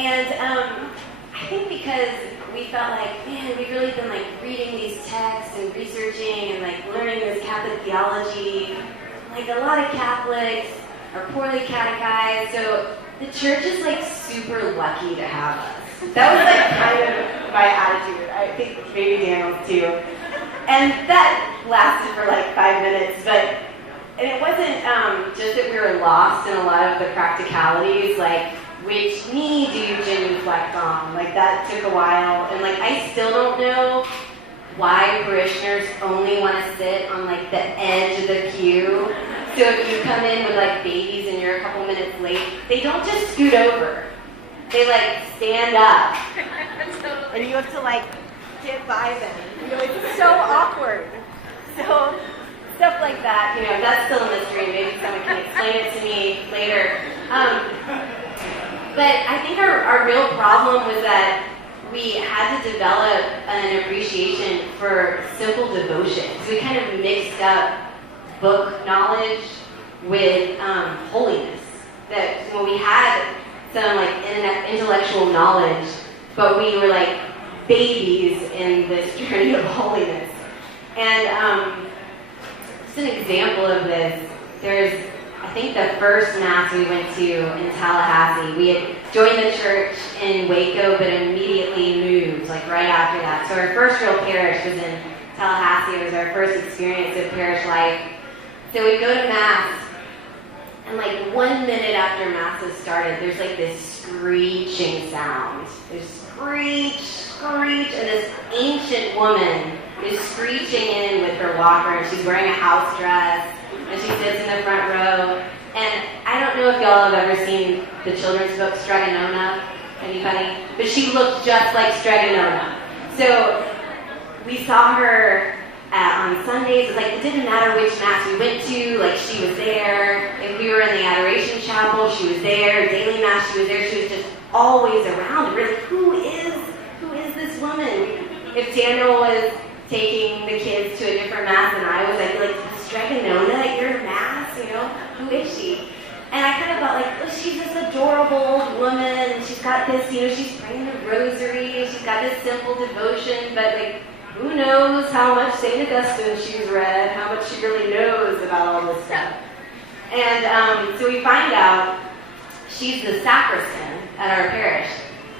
And I think because we felt like, man, we've really been like reading these texts and researching and like learning this Catholic theology. Like a lot of Catholics are poorly catechized, so the church is like super lucky to have us. That was like kind of my attitude. I think maybe Daniel's too. And that lasted for like 5 minutes, and it wasn't just that we were lost in a lot of the practicalities, like which knee do you genuflect on? Like that took a while, and like I still don't know why parishioners only want to sit on like the edge of the pew. So if you come in with like babies and you're a couple minutes late, they don't just scoot over. They like stand up. And you have to like get by them. You know, it's so awkward. So stuff like that, you know, that's still a mystery. Maybe someone can explain it to me later. But I think our real problem was that we had to develop an appreciation for simple devotion. So we kind of mixed up book knowledge with holiness. That when we had some like intellectual knowledge, but we were like babies in this journey of holiness. And just an example of this, there's, I think the first Mass we went to in Tallahassee, we had joined the church in Waco, but immediately moved, like right after that. So our first real parish was in Tallahassee. It was our first experience of parish life. So we go to Mass, and like 1 minute after Mass has started, there's like this screeching sound. There's screech, screech, and this ancient woman is screeching in with her walker, and she's wearing a house dress, and she sits in the front row. And I don't know if y'all have ever seen the children's book Stregonona, anybody? But she looked just like Stregonona. So we saw her on Sundays. It didn't matter which Mass we went to, like she was there. If we were in the Adoration Chapel, she was there. Daily Mass, she was there. She was just always around. We're like, who is this woman? If Daniel was taking the kids to a different Mass than I was, I'd be like, Stregonona at your Mass, you know? Who is she? And I kind of thought, like, oh, she's this adorable old woman, and she's got this, you know, she's praying the rosary, and she's got this simple devotion, but, like, who knows how much St. Augustine she's read, how much she really knows about all this stuff. And so we find out she's the sacristan at our parish,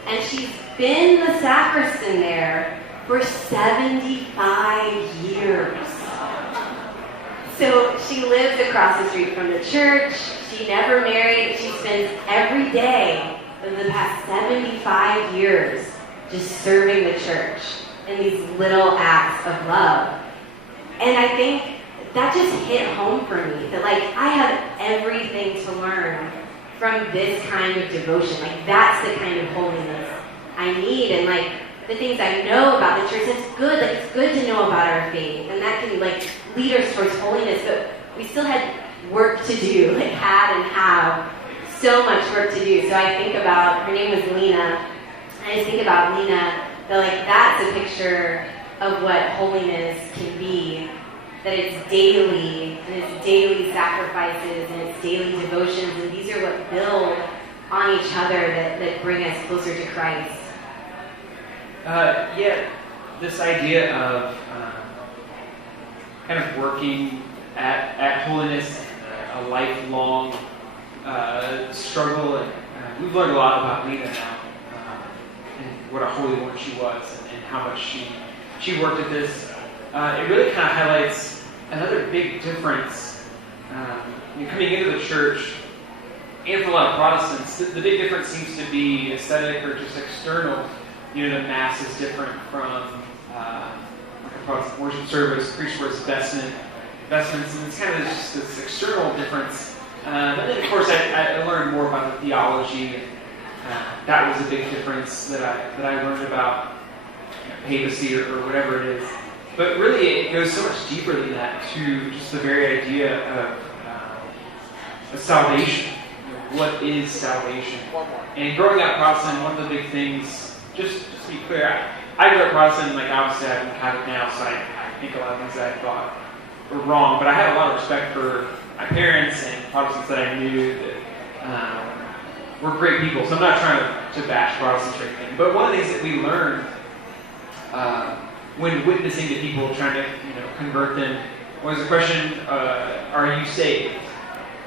and she's been the sacristan there for 75 years. So she lives across the street from the church. She never married. She spends every day of the past 75 years just serving the church in these little acts of love. And I think that just hit home for me, that like I have everything to learn from this kind of devotion. Like that's the kind of holiness I need. And like the things I know about the church, it's good. Like it's good to know about our faith, and that can like lead us towards holiness. But we still had work to do, like had and have so much work to do. So I think about, her name was Lena, and I just think about Lena, that like that's a picture of what holiness can be. That it's daily, and it's daily sacrifices, and it's daily devotions, and these are what build on each other that bring us closer to Christ. This idea of kind of working at holiness, a lifelong struggle, and we've learned a lot about Lena now, and what a holy woman she was, and how much she worked at this. It really kind of highlights another big difference coming into the church, and for a lot of Protestants, the big difference seems to be aesthetic or just external. You know, the Mass is different from like a Protestant worship service. Priest wears vestments, and it's kind of just this external difference. But then, of course, I learned more about the theology. That was a big difference that I learned about papacy or whatever it is. But really, it goes so much deeper than that to just the very idea of salvation. You know, what is salvation? And growing up Protestant, one of the big things, just to be clear, I grew up Protestant, like obviously I'm Catholic now, so I think a lot of things that I thought were wrong, but I had a lot of respect for my parents and Protestants that I knew that were great people. So I'm not trying to to bash Protestants or anything. But one of the things that we learned when witnessing to people trying to convert them was the question, are you saved?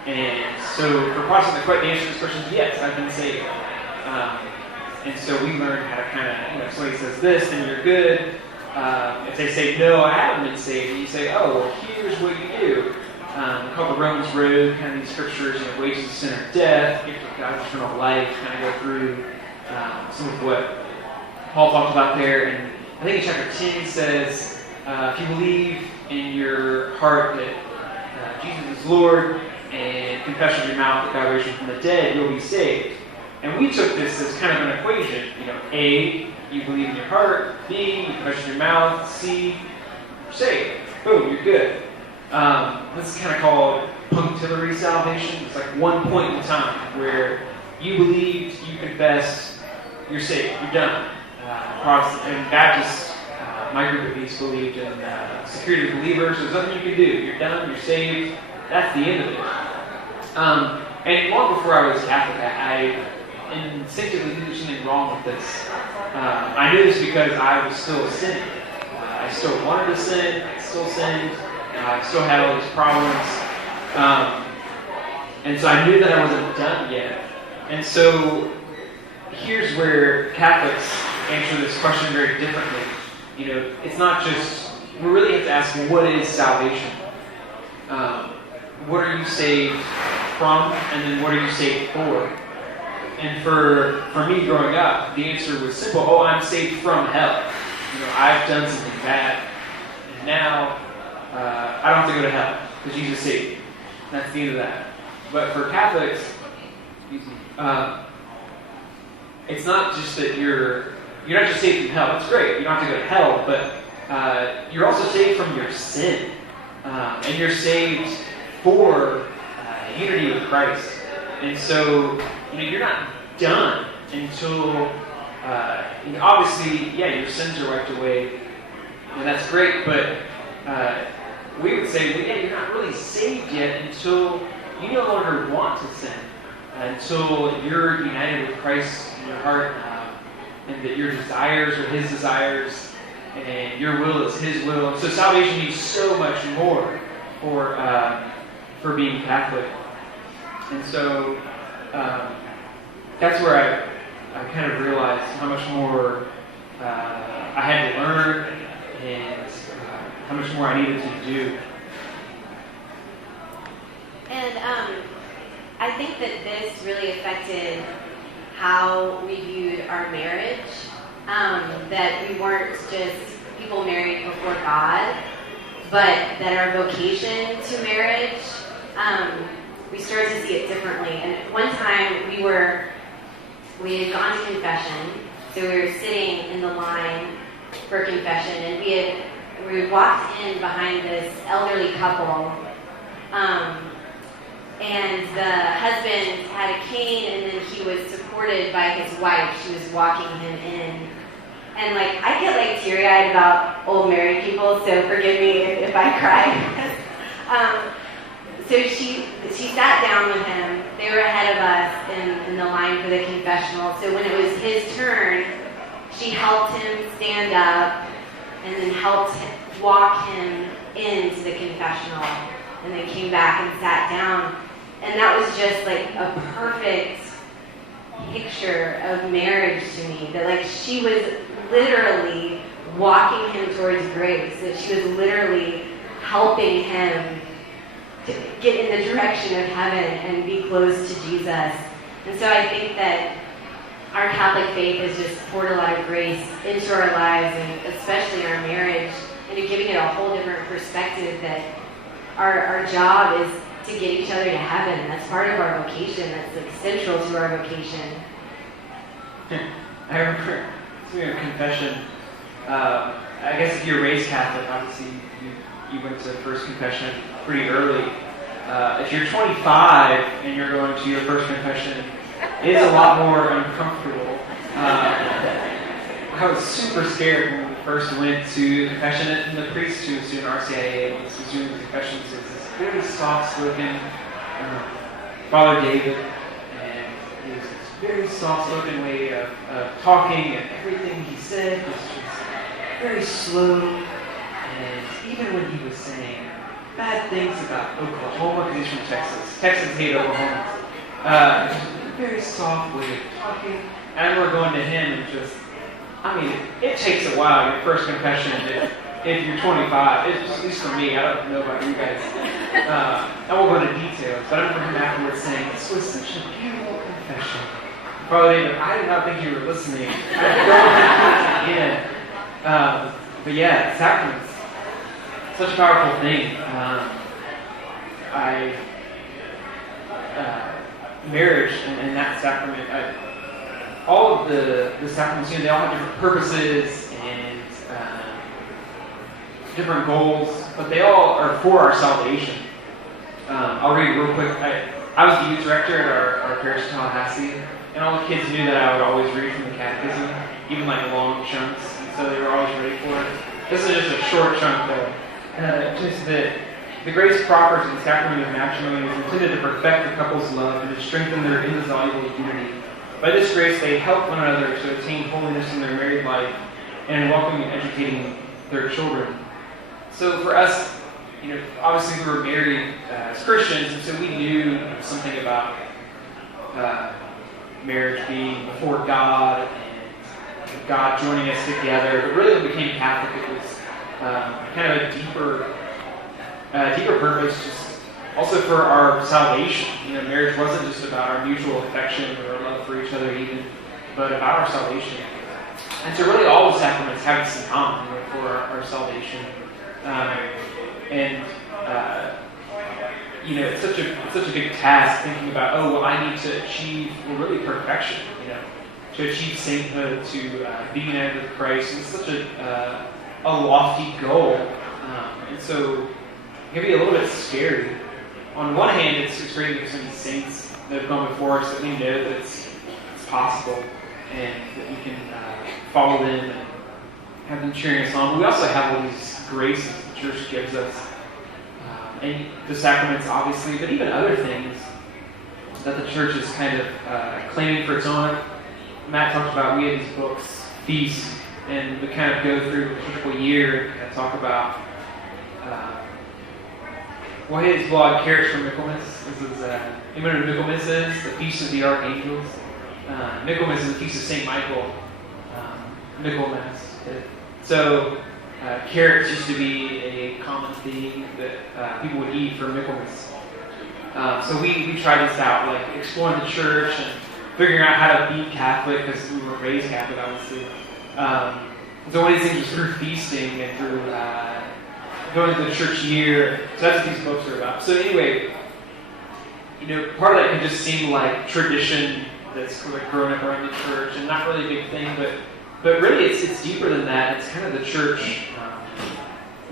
And so for Protestants, the answer to this question is yes, I've been saved. And so we learned how to kind of, if somebody says this, then you're good. If they say, no, I haven't been saved, and you say, oh, well, here's what you do. Called the Romans Road, kind of these scriptures, wages of sin are death, gift of God's eternal life, kind of go through some of what Paul talked about there. And I think in chapter 10 he says, if you believe in your heart that Jesus is Lord and confess with your mouth that God raised him from the dead, you'll be saved. And we took this as kind of an equation. A, you believe in your heart. B, you confess with your mouth. C, you're saved. Boom, you're good. This is kind of called punctiliary salvation. It's like one point in time where you believed, you confessed, you're saved, you're done. Protestant and Baptist, my group at least, believed in security of believers. There's nothing you can do. You're done, you're saved. That's the end of it. And long before I was Catholic, I instinctively knew something wrong with this. I knew this because I was still sinning. I still wanted to sin. I still sinned. I still had all these problems. And so I knew that I wasn't done yet. And so here's where Catholics answer this question very differently. It's not just, we really have to ask, what is salvation? What are you saved from? And then what are you saved for? And for me growing up, the answer was simple. Oh, I'm saved from hell. I've done something bad. And now I don't have to go to hell because Jesus saved me. That's the end of that. But for Catholics, it's not just that you're not just saved from hell. That's great. You don't have to go to hell, but you're also saved from your sin. And you're saved for unity with Christ. And so, you're not done until, obviously, your sins are wiped away, and that's great, but we would say, you're not really saved yet until you no longer want to sin, until you're united with Christ in your heart, and that your desires are His desires, and your will is His will. And so salvation means so much more for being Catholic. And so that's where I kind of realized how much more I had to learn and how much more I needed to do. And I think that this really affected how we viewed our marriage, that we weren't just people married before God, but that our vocation to marriage, we started to see it differently. And one time we had gone to confession, so we were sitting in the line for confession, and we had walked in behind this elderly couple, and the husband had a cane, and then he was supported by his wife. She was walking him in. And I get teary-eyed about old married people, so forgive me if I cry. So she sat down with him. They were ahead of us in the line for the confessional. So when it was his turn, she helped him stand up and then helped walk him into the confessional, and then came back and sat down. And that was just a perfect picture of marriage to me. That she was literally walking him towards grace. That she was literally helping him to get in the direction of heaven and be close to Jesus. And so I think that our Catholic faith has just poured a lot of grace into our lives, and especially our marriage, and giving it a whole different perspective that our job is to get each other to heaven. That's part of our vocation. That's central to our vocation. I remember speaking of confession. I guess if you're raised Catholic, obviously you went to first confession pretty early. If you're 25 and you're going to your first confession, it's a lot more uncomfortable. I was super scared when we first went to confession, and the priest who was doing RCIA was doing the confessions. It was this very soft-spoken Father David, and he was this very soft-spoken way of talking, and everything he said was just very slow. And even when he was saying bad things about Oklahoma, because he's from Texas. Texans hate Oklahoma. Just a very soft way of talking. And I remember going to him and just, it takes a while, your first confession, if you're 25, it's just, at least for me, I don't know about you guys. I won't go into details, but I remember him afterwards saying, this was such a beautiful confession. Probably, I did not think you were listening. Again. But yeah, sacraments, such a powerful thing. Marriage and that sacrament, all of the sacraments, they all have different purposes and different goals, but they all are for our salvation. I'll read real quick. I was the youth director at our parish in Tallahassee, and all the kids knew that I would always read from the catechism, even like long chunks, and so they were always ready for it. This is just a short chunk though. Just that the grace proffers in the sacrament of matrimony is intended to perfect the couple's love and to strengthen their indissoluble unity. By this grace, they help one another to attain holiness in their married life and in welcoming and educating their children. So for us, obviously we were married as Christians, and so we knew something about marriage being before God and God joining us together. But really, when we became Catholic, it was kind of a deeper purpose, just also for our salvation. Marriage wasn't just about our mutual affection or our love for each other even, but about our salvation. And so really all the sacraments have this in common for our salvation. It's such a big task thinking about, I need to achieve really perfection, to achieve sainthood, to be united with Christ. And it's such a lofty goal. And so it can be a little bit scary. On one hand, it's great because some saints that have gone before us that we know that it's possible and that we can follow them and have them cheering us on. But we also have all these graces the church gives us. And the sacraments, obviously, but even other things that the church is kind of claiming for its own. Matt talked about, we have these books, feasts, and we kind of go through the liturgical year and talk about his blog, Carrots from Michaelmas. This is, you know what Michaelmas is? The Feast of the Archangels. Michaelmas is the Feast of St. Michael. Michaelmas. So, carrots used to be a common thing that people would eat for Michaelmas. So we tried this out, like exploring the church and figuring out how to be Catholic, because we were raised Catholic, obviously. So one of these things was through feasting and through going to the church year. So that's what these books are about. So anyway, part of that can just seem like tradition that's like grown up around the church and not really a big thing, but really it's deeper than that. It's kind of the church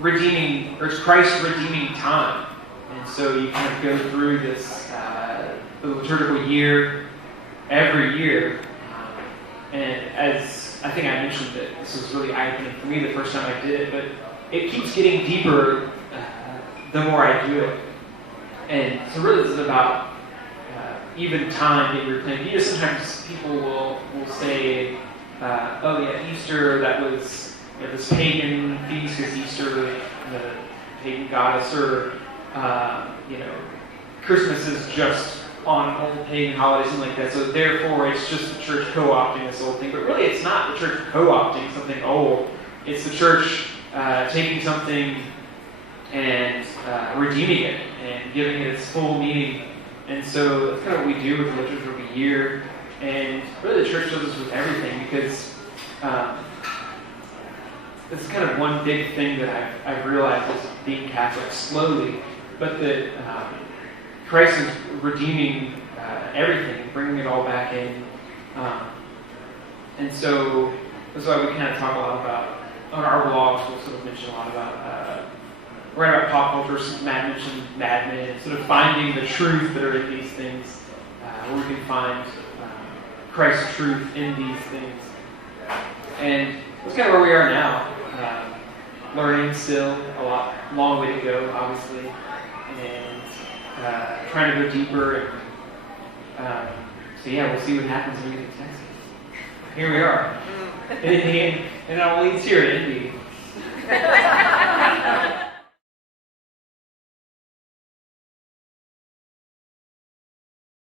redeeming, or it's Christ redeeming time. And so you kind of go through this the liturgical year every year. And as I think I mentioned that this was really eye-opening for me the first time I did it, but it keeps getting deeper the more I do it. And so really this is about even time being replanted. Sometimes people will say, Easter, that was this pagan feast because Easter, the pagan goddess, or Christmas is just on old pagan holidays, something like that. So therefore, it's just the church co-opting this old thing. But really, it's not the church co-opting something old. It's the church taking something and redeeming it and giving it its full meaning. And so that's kind of what we do with the liturgical year. And really, the church does this with everything, because this is kind of one big thing that I've realized as being Catholic slowly, but that Christ is redeeming everything, bringing it all back in. And so that's why we kind of talk a lot about, on our blogs, we'll sort of mention a lot about, write about pop culture. Matt mentioned Mad Men, sort of finding the truth that are in these things, where we can find Christ's truth in these things. And that's kind of where we are now. Learning still, long way to go, obviously, and trying to go deeper. And So yeah, we'll see what happens when we get to Texas. Here we are. And our leads here at Indy.